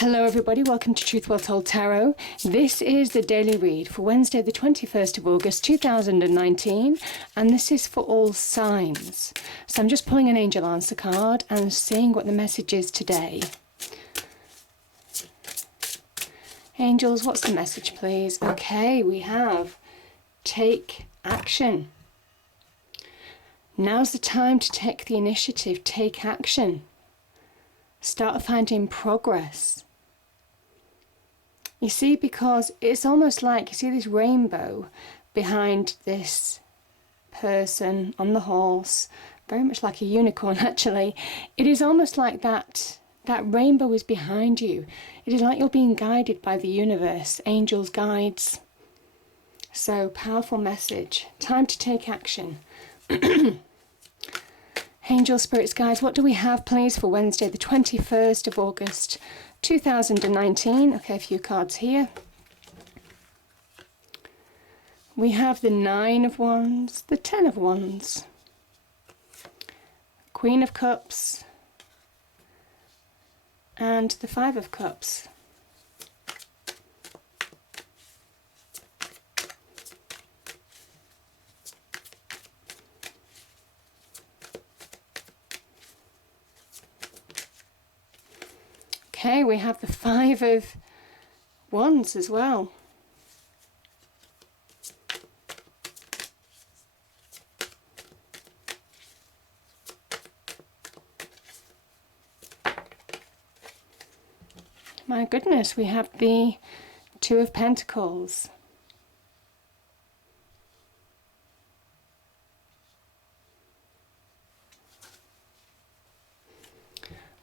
Hello everybody, welcome to Truth Well Told Tarot. This is the daily read for Wednesday the 21st of August 2019, and this is for all signs. So I'm just pulling an angel answer card and seeing what the message is today. Angels, what's the message please? Okay, we have take action. Now's the time to take the initiative, take action. Start finding progress. You see, because it's almost like, you see this rainbow behind this person on the horse, very much like a unicorn actually. It is almost like that rainbow is behind you. It is like you're being guided by the universe, angels, guides. So, powerful message. Time to take action. Angel, spirits, guides, what do we have please for Wednesday the 21st of August 2019? Okay, a few cards here. We have the 9 of Wands, the 10 of Wands, Queen of Cups, and the 5 of Cups. Okay, we have the 5 of Wands as well. My goodness, we have the 2 of Pentacles.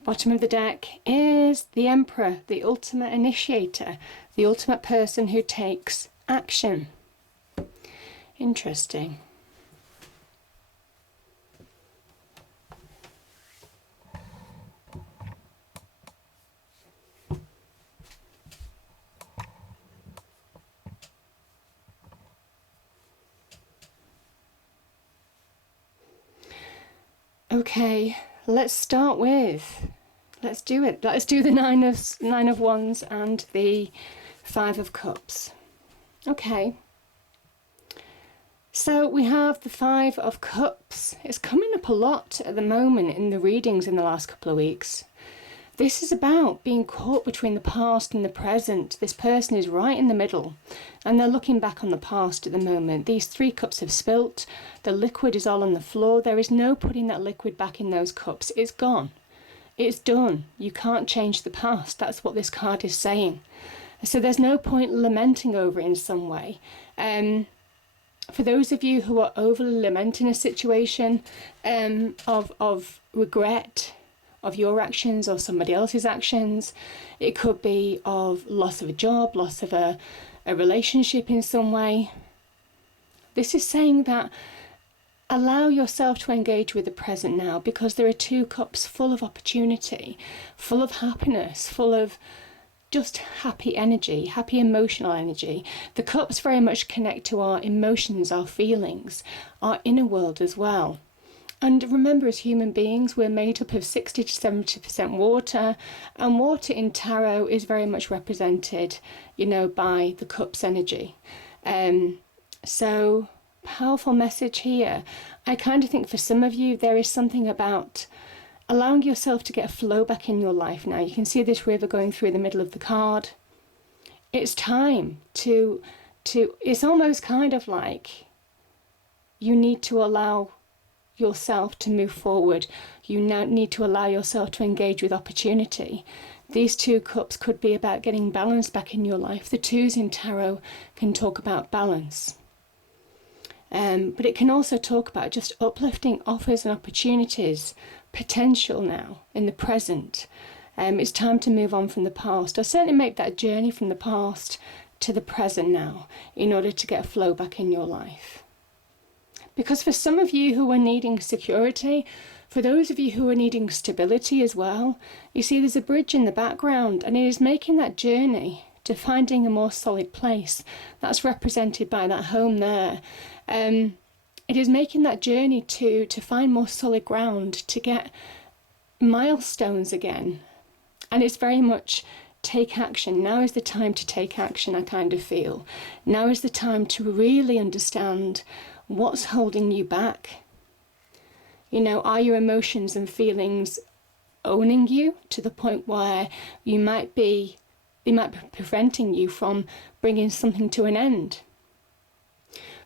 Bottom of the deck is the Emperor, the ultimate initiator, the ultimate person who takes action. Interesting. Okay, let's start with, let's do it. Let's do the 9 of Wands and the 5 of Cups. Okay. So we have the 5 of Cups. It's coming up a lot at the moment in the readings in the last couple of weeks. This is about being caught between the past and the present. This person is right in the middle and they're looking back on the past at the moment. These 3 cups have spilt. The liquid is all on the floor. There is no putting that liquid back in those cups. It's gone. It's done. You can't change the past. That's what this card is saying. So there's no point lamenting over it in some way. For those of you who are overly lamenting a situation of regret, of your actions or somebody else's actions, it could be of loss of a job, loss of a relationship in some way. This is saying that allow yourself to engage with the present now, because there are 2 cups full of opportunity, full of happiness, full of just happy energy, happy emotional energy. The cups very much connect to our emotions, our feelings, our inner world as well. And remember, as human beings, we're made up of 60 to 70% water, and water in tarot is very much represented, by the cups energy. So powerful message here. I kind of think for some of you there is something about allowing yourself to get a flow back in your life now. You can see this river going through the middle of the card. It's time to it's almost kind of like you need to allow yourself to move forward. You now need to allow yourself to engage with opportunity. These 2 cups could be about getting balance back in your life. The 2s in tarot can talk about balance. But it can also talk about just uplifting offers and opportunities, potential now in the present. It's time to move on from the past, or certainly make that journey from the past to the present now in order to get a flow back in your life. Because for some of you who are needing security, for those of you who are needing stability as well, you see there's a bridge in the background, and it is making that journey to finding a more solid place. That's represented by that home there. It is making that journey to find more solid ground, to get milestones again. And it's very much take action. Now is the time to take action, I kind of feel. Now is the time to really understand what's holding you back. You know, are your emotions and feelings owning you to the point where they might be preventing you from bringing something to an end?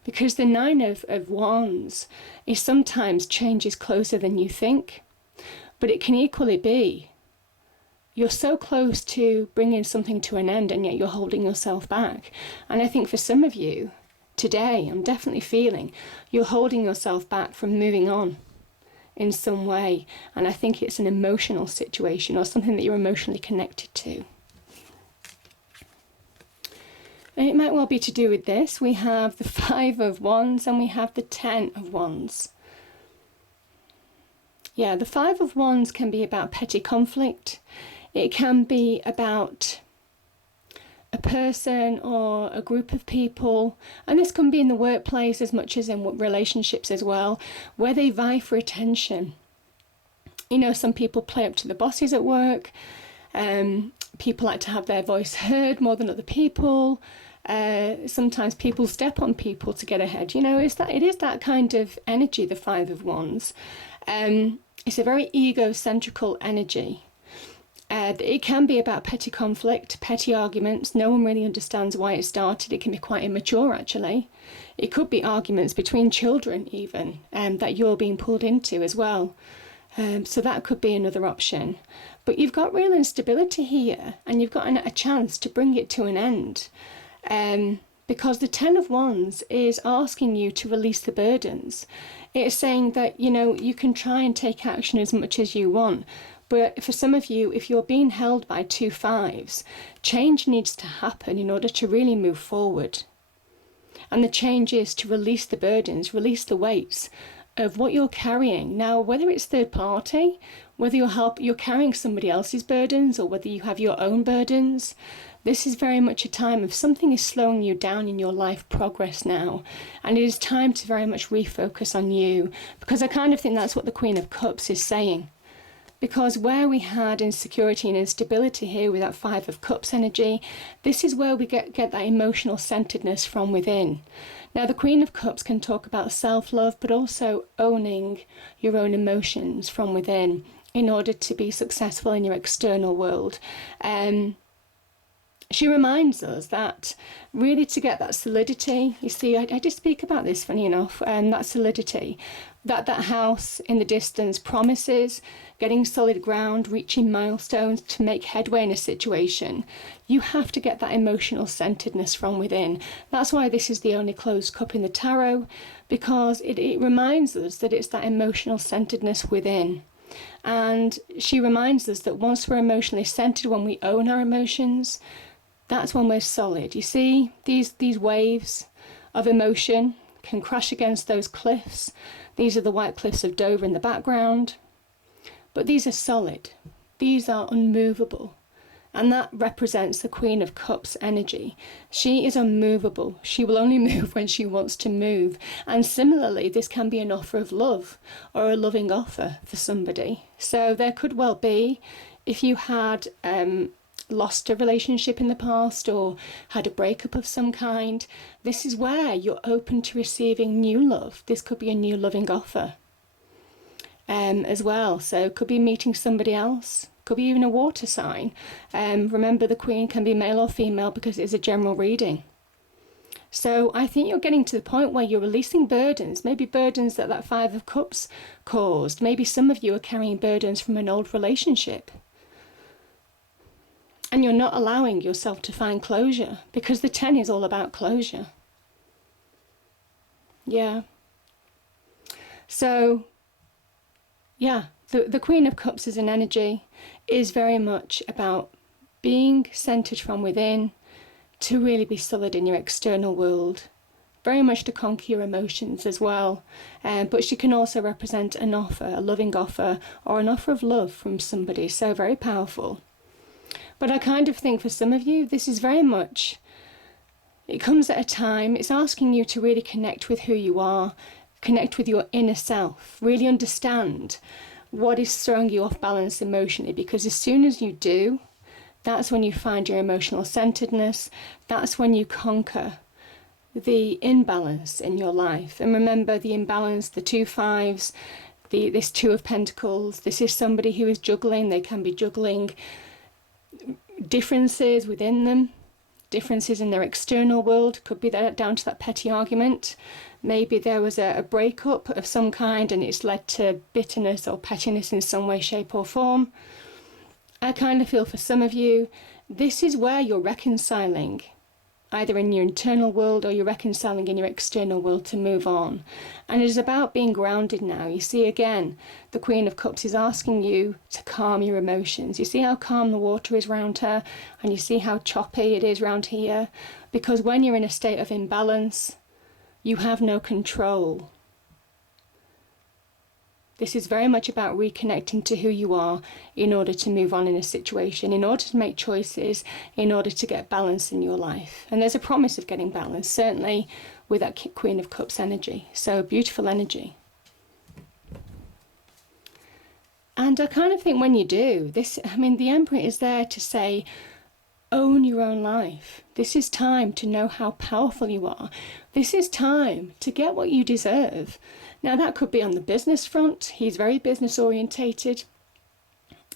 Because the Nine of Wands is sometimes change is closer than you think, but it can equally be you're so close to bringing something to an end and yet you're holding yourself back. And I think for some of you today, I'm definitely feeling you're holding yourself back from moving on in some way. And I think it's an emotional situation or something that you're emotionally connected to. And it might well be to do with this. We have the Five of Wands and we have the Ten of Wands. Yeah, the Five of Wands can be about petty conflict. It can be about a person or a group of people, and this can be in the workplace as much as in relationships as well, where they vie for attention. You know, some people play up to the bosses at work. People like to have their voice heard more than other people. Sometimes people step on people to get ahead. You know, it is that kind of energy, the Five of Wands. It's a very egocentrical energy. It can be about petty conflict, petty arguments. No one really understands why it started. It can be quite immature, actually. It could be arguments between children even, that you're being pulled into as well. So that could be another option. But you've got real instability here, and you've got a chance to bring it to an end. Because the Ten of Wands is asking you to release the burdens. It's saying that, you know, you can try and take action as much as you want. But for some of you, if you're being held by two fives, change needs to happen in order to really move forward. And the change is to release the burdens, release the weights of what you're carrying. Now, whether it's third party, whether you're carrying somebody else's burdens or whether you have your own burdens, this is very much a time of something is slowing you down in your life progress now. And it is time to very much refocus on you, because I kind of think that's what the Queen of Cups is saying. Because where we had insecurity and instability here with that Five of Cups energy, this is where we get that emotional centeredness from within. Now, the Queen of Cups can talk about self-love, but also owning your own emotions from within in order to be successful in your external world. She reminds us that really to get that solidity, you see, I did speak about this, funny enough, that solidity, that house in the distance promises, getting solid ground, reaching milestones to make headway in a situation. You have to get that emotional centeredness from within. That's why this is the only closed cup in the tarot, because it reminds us that it's that emotional centeredness within. And she reminds us that once we're emotionally centered, when we own our emotions, that's when we're solid. You see, these waves of emotion can crash against those cliffs. These are the white cliffs of Dover in the background. But these are solid. These are unmovable. And that represents the Queen of Cups energy. She is unmovable. She will only move when she wants to move. And similarly, this can be an offer of love or a loving offer for somebody. So there could well be, if you had lost a relationship in the past or had a breakup of some kind, this is where you're open to receiving new love. This could be a new loving offer as well. So it could be meeting somebody else, could be even a water sign. Remember, the Queen can be male or female because it is a general reading. So I think you're getting to the point where you're releasing burdens, maybe burdens that Five of Cups caused. Maybe some of you are carrying burdens from an old relationship. And you're not allowing yourself to find closure, because the 10 is all about closure. Yeah. So, yeah, the Queen of Cups as an energy is very much about being centered from within to really be solid in your external world. Very much to conquer your emotions as well. But she can also represent an offer, a loving offer, or an offer of love from somebody. So very powerful. But I kind of think for some of you, this is very much, it comes at a time, it's asking you to really connect with who you are, connect with your inner self, really understand what is throwing you off balance emotionally, because as soon as you do, That's when you find your emotional centeredness. That's when you conquer the imbalance in your life. And remember the imbalance, the 2 5s, this 2 of Pentacles. This is somebody who is juggling. They can be juggling differences within them, differences in their external world. Could be that down to that petty argument. Maybe there was a breakup of some kind and it's led to bitterness or pettiness in some way, shape or form. I kind of feel for some of you, this is where you're reconciling, either in your internal world or you're reconciling in your external world to move on. And it is about being grounded now. You see, again, the Queen of Cups is asking you to calm your emotions. You see how calm the water is around her, and you see how choppy it is around here? Because when you're in a state of imbalance, you have no control. This is very much about reconnecting to who you are in order to move on in a situation, in order to make choices, in order to get balance in your life. And there's a promise of getting balance, certainly with that Queen of Cups energy. So beautiful energy. And I kind of think when you do this, I mean, the Emperor is there to say, own your own life. This is time to know how powerful you are. This is time to get what you deserve. Now that could be on the business front. He's very business orientated.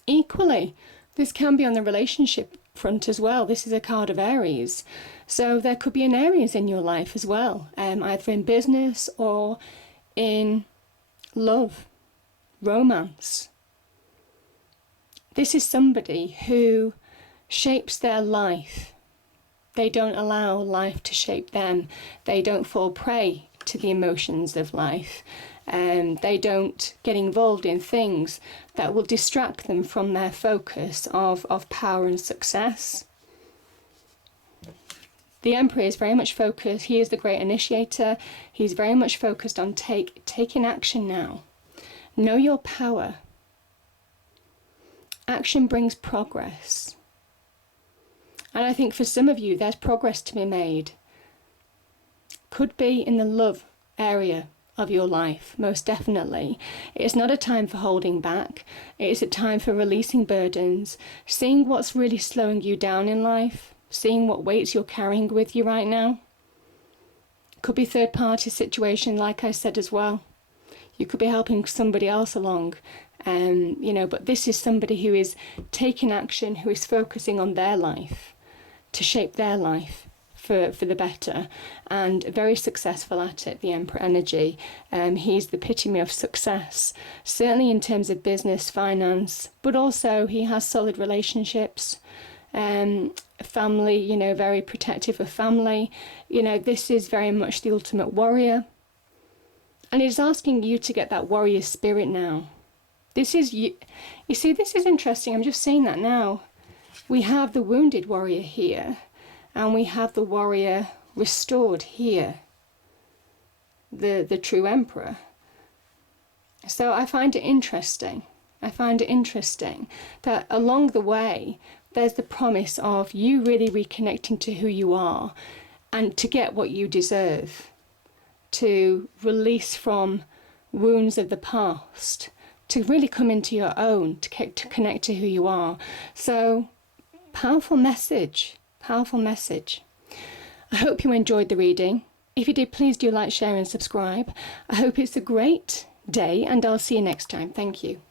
Equally, this can be on the relationship front as well. This is a card of Aries. So there could be an Aries in your life as well, either in business or in love, romance. This is somebody who shapes their life. They don't allow life to shape them. They don't fall prey to the emotions of life. They don't get involved in things that will distract them from their focus of power and success. The Emperor is very much focused. He is the great initiator. He's very much focused on taking action now. Know your power. Action brings progress. And I think for some of you, there's progress to be made. Could be in the love area of your life, most definitely. It's not a time for holding back. It is a time for releasing burdens, seeing what's really slowing you down in life, seeing what weights you're carrying with you right now. Could be third-party situation, like I said as well. You could be helping somebody else along, but this is somebody who is taking action, who is focusing on their life, to shape their life for the better, and very successful at it, the Emperor energy. He's the epitome of success, certainly in terms of business, finance, but also he has solid relationships, family, very protective of family. This is very much the ultimate warrior. And it's asking you to get that warrior spirit now. This is you see, this is interesting. I'm just seeing that now. We have the wounded warrior here, and we have the warrior restored here, the true Emperor. So I find it interesting. That along the way, there's the promise of you really reconnecting to who you are and to get what you deserve, to release from wounds of the past, to really come into your own, to connect to who you are. So, powerful message. I hope you enjoyed the reading. If you did, please do like, share and subscribe. I hope it's a great day, and I'll see you next time. Thank you.